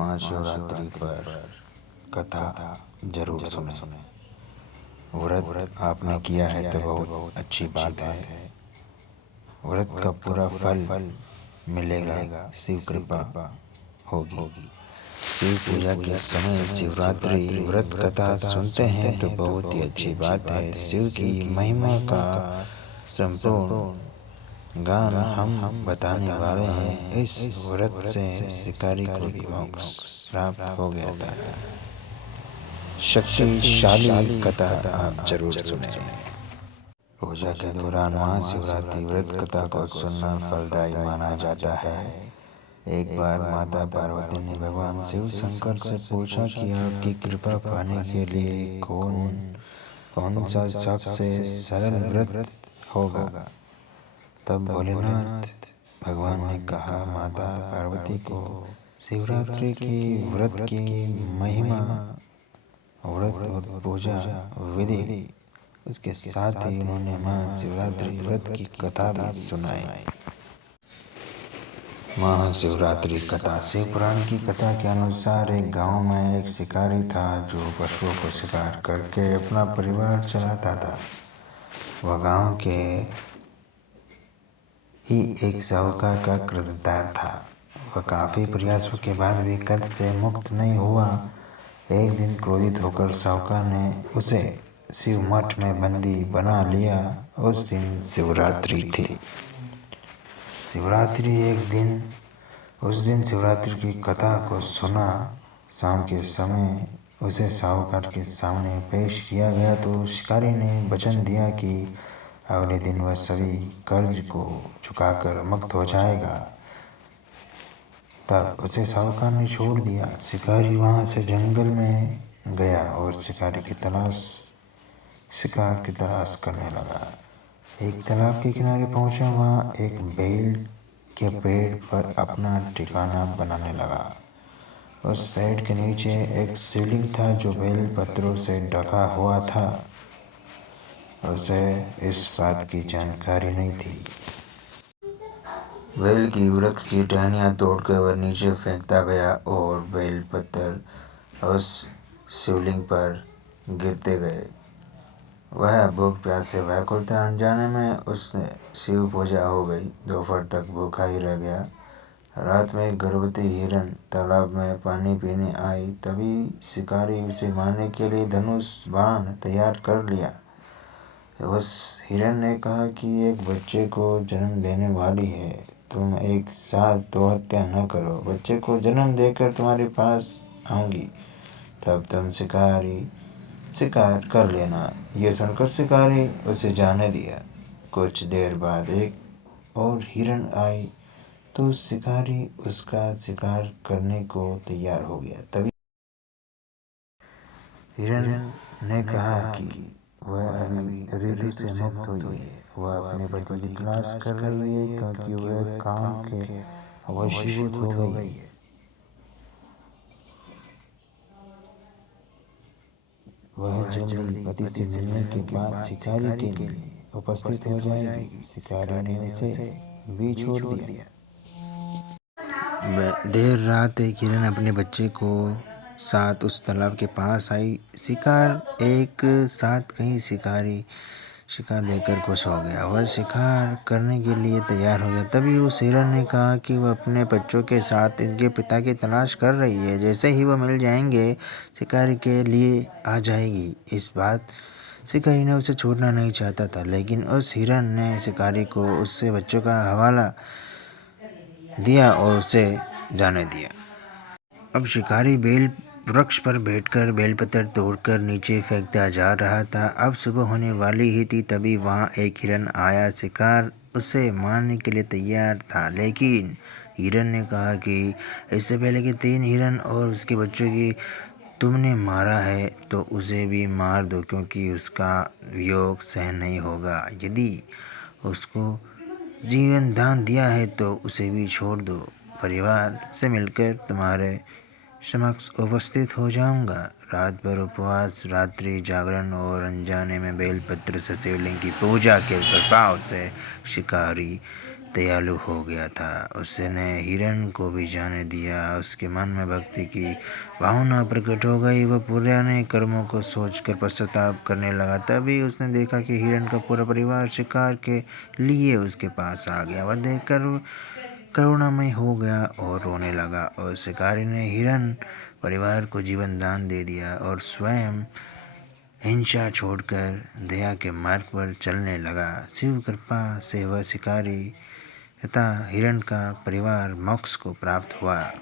महाशिवरात्रि पर कथा जरूर सुने। व्रत आपने किया है तो बहुत अच्छी बात है। व्रत का पूरा फल मिलेगा, शिव कृपा होगी। शिव पूजा के समय शिवरात्रि व्रत कथा सुनते हैं तो बहुत ही अच्छी बात है। शिव की महिमा का संपूर्ण गान हम बताने वाले हैं। इस व्रत से शिकारी को भी मोक्ष प्राप्त हो गया था। शक्तिशाली कथा आप जरूर सुने। पूजा के दौरान महाशिवरात्रि व्रत कथा को सुनना फलदायी माना जाता है। एक बार माता पार्वती ने भगवान शिव शंकर से पूछा कि आपकी कृपा पाने के लिए कौन सा सबसे सरल व्रत होगा। तब भोलेनाथ भगवान ने कहा, माता पार्वती को शिवरात्रि के व्रत की महिमा, व्रत और पूजा विधि, उसके साथ ही उन्होंने माँ शिवरात्रि व्रत की कथा भी सुनाई। महाशिवरात्रि कथा। शिव पुराण की कथा के अनुसार एक गांव में एक शिकारी था जो पशुओं को शिकार करके अपना परिवार चलाता था। वह गांव के ही एक साहूकार का कर्जदार था। वह काफी प्रयासों के बाद भी कर्ज से मुक्त नहीं हुआ। एक दिन क्रोधित होकर साहूकार ने उसे शिव मठ में बंदी बना लिया। उस दिन शिवरात्रि थी। उस दिन शिवरात्रि की कथा को सुना। शाम के समय उसे साहूकार के सामने पेश किया गया तो शिकारी ने वचन दिया कि अगले दिन वह सभी कर्ज को चुकाकर मुक्त हो जाएगा। तब उसे साहूकार ने छोड़ दिया। शिकारी वहां से जंगल में गया और शिकार की तलाश करने लगा। एक तालाब के किनारे पहुंचा। वहां एक बेल के पेड़ पर अपना ठिकाना बनाने लगा। उस पेड़ के नीचे एक शिवलिंग था जो बेल पत्रों से ढका हुआ था। उसे इस बात की जानकारी नहीं थी। बेल की वृक्ष की टहनियाँ तोड़कर वह नीचे फेंकता गया और बेल पत्थर उस शिवलिंग पर गिरते गए। वह भूख प्यास से व्याकुल था। अनजाने में उसने शिव पूजा हो गई। दोपहर तक भूखा ही रह गया। रात में एक गर्भवती हिरन तालाब में पानी पीने आई। तभी शिकारी उसे मारने के लिए धनुष बाण तैयार कर लिया। उस हिरन ने कहा कि एक बच्चे को जन्म देने वाली है, तुम एक साथ दो हत्या न करो। बच्चे को जन्म देकर तुम्हारे पास आऊंगी, तब तुम शिकार कर लेना। यह सुनकर शिकारी उसे जाने दिया। कुछ देर बाद एक और हिरन आई तो शिकारी उसका शिकार करने को तैयार हो गया। तभी हिरन ने कहा कि वह अभी ऋतु से मुक्त हुई है। वह अपने पति की तलाश कर रही है क्योंकि वह काम के वशीभूत हो गई है। वह जल्दी पति से मिलने के बाद शिकारी के लिए उपस्थित हो जाएगी। शिकारी ने उसे भी छोड़ दिया। देर रात एक हिरन अपने बच्चे को साथ उस तालाब के पास आई। शिकार एक साथ कई शिकार देकर खुश हो गया। वह शिकार करने के लिए तैयार हो गया। तभी उस हिरन ने कहा कि वह अपने बच्चों के साथ इनके पिता की तलाश कर रही है। जैसे ही वह मिल जाएंगे शिकारी के लिए आ जाएगी। इस बात शिकारी ने उसे छोड़ना नहीं चाहता था, लेकिन उस हिरन ने शिकारी को उससे बच्चों का हवाला दिया और उसे जाने दिया। अब शिकारी बेल वृक्ष पर बैठकर बेलपत्र तोड़कर नीचे फेंकता जा रहा था। अब सुबह होने वाली ही थी। तभी वहां एक हिरन आया। शिकार उसे मारने के लिए तैयार था, लेकिन हिरन ने कहा कि इससे पहले कि 3 हिरन और उसके बच्चों की तुमने मारा है तो उसे भी मार दो, क्योंकि उसका वियोग सहन नहीं होगा। यदि उसको जीवन दान दिया है तो उसे भी छोड़ दो। परिवार से मिलकर तुम्हारे समक्ष उपस्थित हो जाऊंगा। रात भर उपवास, रात्रि जागरण और अनजाने में बेलपत्र से शिवलिंग की पूजा के प्रभाव से शिकारी दयालु हो गया था। उसने हिरण को भी जाने दिया। उसके मन में भक्ति की भावना प्रकट हो गई। वह पुराने कर्मों को सोचकर पश्चाताप करने लगा। तभी उसने देखा कि हिरण का पूरा परिवार शिकार के लिए उसके पास आ गया। वह देखकर करुणामय हो गया और रोने लगा, और शिकारी ने हिरण परिवार को जीवन दान दे दिया और स्वयं हिंसा छोड़कर दया के मार्ग पर चलने लगा। शिव कृपा से वह शिकारी तथा हिरण का परिवार मोक्ष को प्राप्त हुआ।